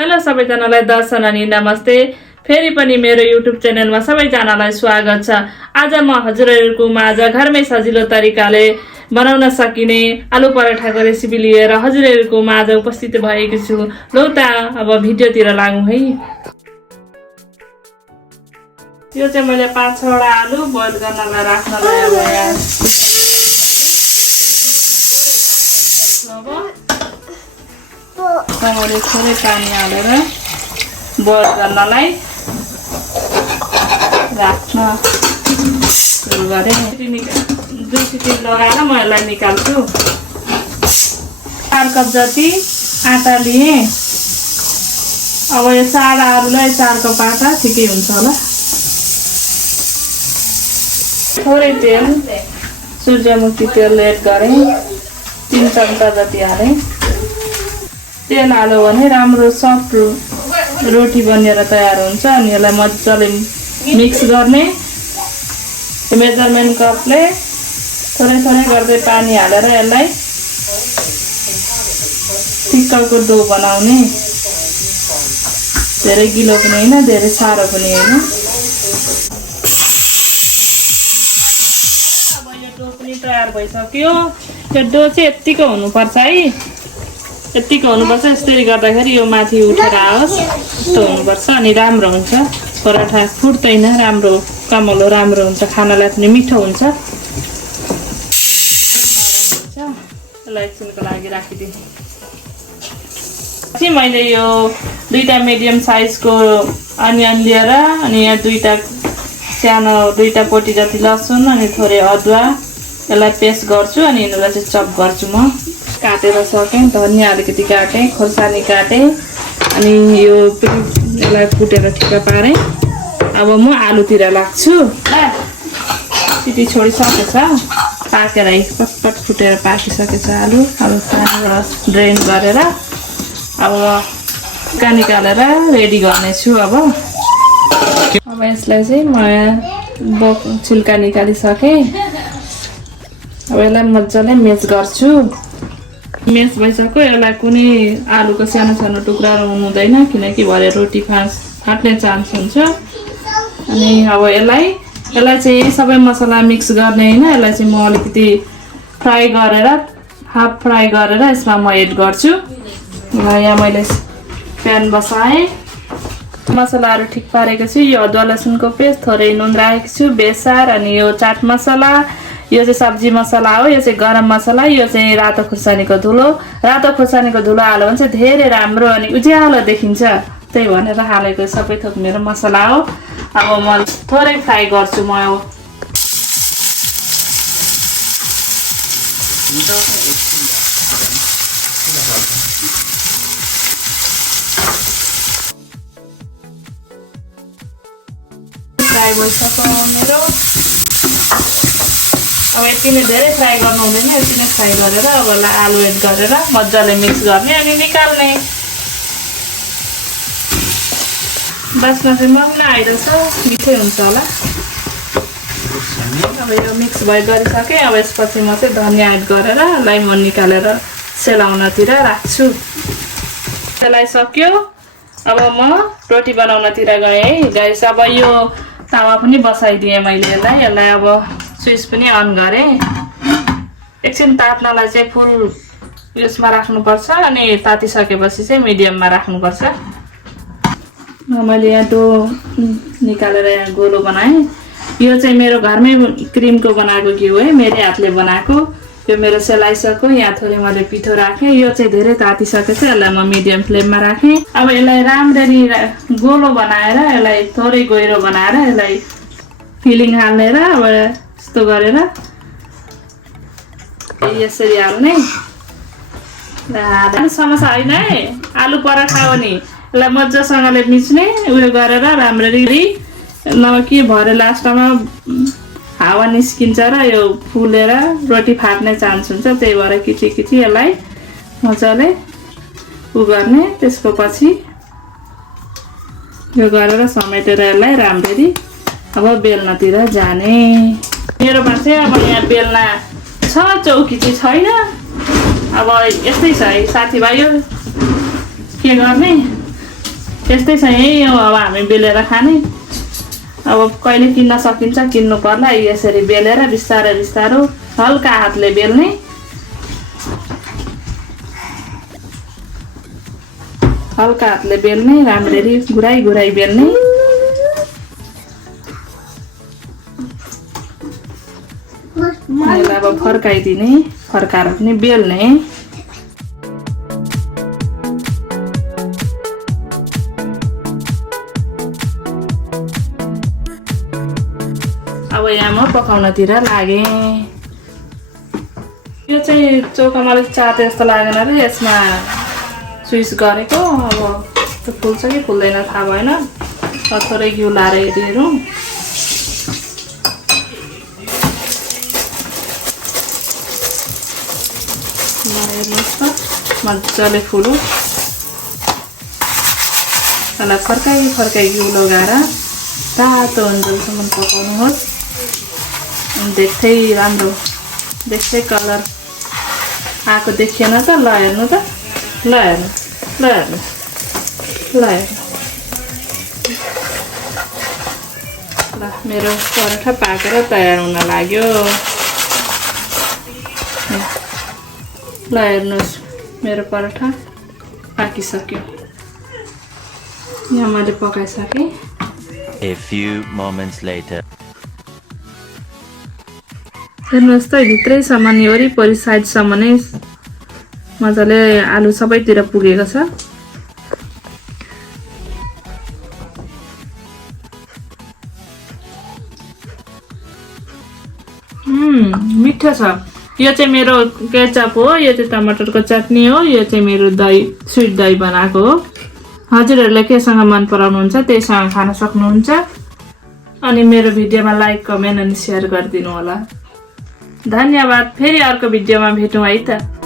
Hello सबैजनालाई दर्शन अनि नमस्ते। फेरि पनि मेरो युट्युब च्यानलमा सबैजनालाई स्वागत छ। आज म हजुरहरूको माझ घरमै सजिलो तरिकाले बनाउन सकिने आलु पराठाको रेसिपी लिएर हजुरहरूको माझ उपस्थित भएको छु। लौ त अब भिडियोतिर लागौँ है। यो चाहिँ मैले 5-6 वटा आलु बोइल गर्नलाई राख्नलाई अब यहाँ थोरै पानी हालेर बोइल गर्नलाई राख्न सुरु गरेँ। 2 सिटी लगाएर म यसलाई निकाल्छु। 4 कप जति आटा लिएँ। अब यो 4 आलुलाई 4 कप आटा ठिकै हुन्छ होला। थोरै तेल सूर्यमुखी तेल एड गरेँ। 3 चम्चा जति हालेँ। तेल हाल्यो भने राम्रो सफ्ट रोटी बनेर तयार हुन्छ। अनि यसलाई मजाले मिक्स गर्ने। मेजरमेन्ट कपले थोरै थोरै गर्दै पानी हालेर यसलाई टिक्काको डो बनाउने। धेरै गिलो पनि होइन, धेरै साह्रो पनि होइन। अब यो डो पनि तयार भइसक्यो। यो डो चाहिँ यत्तिको हुनुपर्छ है, यत्तिको हुनुपर्छ। यसरी गर्दाखेरि यो माथि उठेर आओस्, यस्तो हुनुपर्छ। अनि राम्रो हुन्छ पराठा, फुट्दैन, राम्रो कमलो राम्रो हुन्छ, खानालाई पनि मिठो हुन्छ। यसलाई एकछिनको लागि राखिदिएँ। पछि मैले यो 2टा मिडियम साइजको अनियन लिएर अनि यहाँ 2टा सानो 2टा पोटी जति लसुन अनि थोरै अदुवा यसलाई पेस्ट गर्छु। अनि यिनीहरूलाई चाहिँ चप गर्छु। म काटेर सकेँ। धनियाँ अलिकति काटेँ, खोर्सानी काटेँ अनि यो यसलाई कुटेर ठिक्क पारेँ। अब म आलुतिर लाग्छु। सिटी छोडिसकेछ, पाकेर पटपट फुटेर पाकिसकेछ आलु। अब पानीबाट ड्रेन गरेर अब निकालेर रेडी गर्नेछु। अब यसलाई चाहिँ म छिल्का निकालिसकेँ। अब यसलाई मजाले मेस गर्छु। मेस भइसक्यो। यसलाई कुनै आलुको सानो सानो टुक्रा हुँदैन, किनकि भरे रोटी फाट्ने चान्स हुन्छ। अनि अब यसलाई चाहिँ सबै मसला मिक्स गर्ने होइन। यसलाई चाहिँ म अलिकति फ्राई गरेर हाफ फ्राई गरेर यसमा म एड गर्छु। यहाँ मैले प्यान बसाएँ। मसलाहरू ठिक पारेको छु। यो अदुवा लसुनको पेस्ट, थोरै नुन राखेको छु, बेसार अनि यो चाट मसला, यो चाहिँ सब्जी मसला हो, यो चाहिँ गरम मसला, यो चाहिँ रातो खुर्सानीको धुलो। रातो खुर्सानीको धुलो हाल्यो भने चाहिँ धेरै राम्रो अनि उज्यालो देखिन्छ, त्यही भनेर हालेको सबै थोक मेरो मसला हो। अब म थोरै फ्राई गर्छु। म फ्राई भइसक्यो मेरो। अब यति नै, धेरै फ्राई गर्नु हुँदैन, यति नै फ्राई गरेर अब आलु एड गरेर मजाले मिक्स गर्ने अनि निकाल्ने। बास्ना चाहिँ मग्न आइरहेछ, मिठै हुन्छ होला। अब यो मिक्स गरिसकेँ। अब यसपछि म चाहिँ धनियाँ एड गरेर यसलाई म निकालेर सेलाउनतिर राख्छु। सेलाइसक्यो। अब म रोटी बनाउनतिर गएँ है गाइस। अब यो तावा पनि बसाइदिएँ मैले यसलाई अब स्विच पनि अन गरेँ। एकछिन ताप्नलाई चाहिँ फुल उयसमा राख्नुपर्छ अनि तातिसकेपछि चाहिँ मिडियममा राख्नुपर्छ। मैले यहाँ डो निकालेर यहाँ गोलो बनाएँ। यो चाहिँ मेरो घरमै क्रिमको बनाएको घिउ है, मेरै हातले बनाएको। यो मेरो सेलाइसक्यो। यहाँ थोरै मैले पिठो राखेँ। यो चाहिँ धेरै तातिसकेछ। यसलाई म मिडियम फ्लेममा राखेँ। अब यसलाई राम्ररी गोलो बनाएर, यसलाई थोरै गहिरो बनाएर यसलाई फिलिङ हालेर अब यस्तो गरेर यसरी हाल्ने। समोसा होइन है, आलु पराठा हो नि। यसलाई मजासँगले मिच्ने उयो गरेर राम्ररी, नभए के भरे लास्टमा हावा निस्किन्छ र यो फुलेर रोटी फाट्ने चान्स हुन्छ। त्यही भएर किची यसलाई मजाले गर्ने। त्यसको पछि यो गरेर समेटेर यसलाई राम्ररी अब बेल्नतिर जाने। मेरोमा चाहिँ अब यहाँ बेल्ना छ, चौकी चाहिँ छैन। अब यस्तै छ है साथीभाइ, के गर्ने त्यस्तै छ यही हो अब हामी बेलेर खाने अब कहिले किन्न सकिन्छ किन्नु पर्ला यसरी बेलेर बिस्तारै बिस्तारो हल्का हातले बेल्ने हल्का हातले बेल्ने राम्ररी घुराई घुराई बेल्ने अब फर्काइदिने फर्काएर पनि बेल्ने अब यहाँ म पकाउनतिर लागेँ यो चाहिँ चौकामा अलिक चाटे जस्तो लागेन र यसमा स्विच गरेको अब त्यो फुल्छ कि फुल्दैन थाहा भएन थोरै घिउ लाएर हेरौँ हेर्नुहोस् त मजाले फुल्यो त्यसलाई फर्काइ फर्काइ घिउ लगाएर तातो अन्जेलसम्म पकाउनुहोस् देख्दै राम्रो देख्दै कलर आएको देखिएन त ल हेर्नु त ल हेर्नु ल हेर्नु ल हेर्नु ल मेरो पराठा पाकेर तयार हुन लाग्यो ल हेर्नुहोस् मेरो पराठा पाकिसक्यो यहाँ मैले पकाइसकेँ A few moments later. हेर्नुहोस् त भित्रैसम्म नि वरिपरि साइडसम्म नै मजाले आलु सबैतिर पुगेको छ मिठो छ यो चाहिँ मेरो केचप हो यो चाहिँ टमाटरको चटनी हो यो चाहिँ मेरो दही स्विट दही बनाएको हो हजुरहरूले केसँग मन पराउनुहुन्छ त्यहीसँग खान सक्नुहुन्छ अनि मेरो भिडियोमा लाइक कमेन्ट अनि सेयर गरिदिनु होला धन्यवाद फेरि अर्को भिडियोमा भेटौँ है त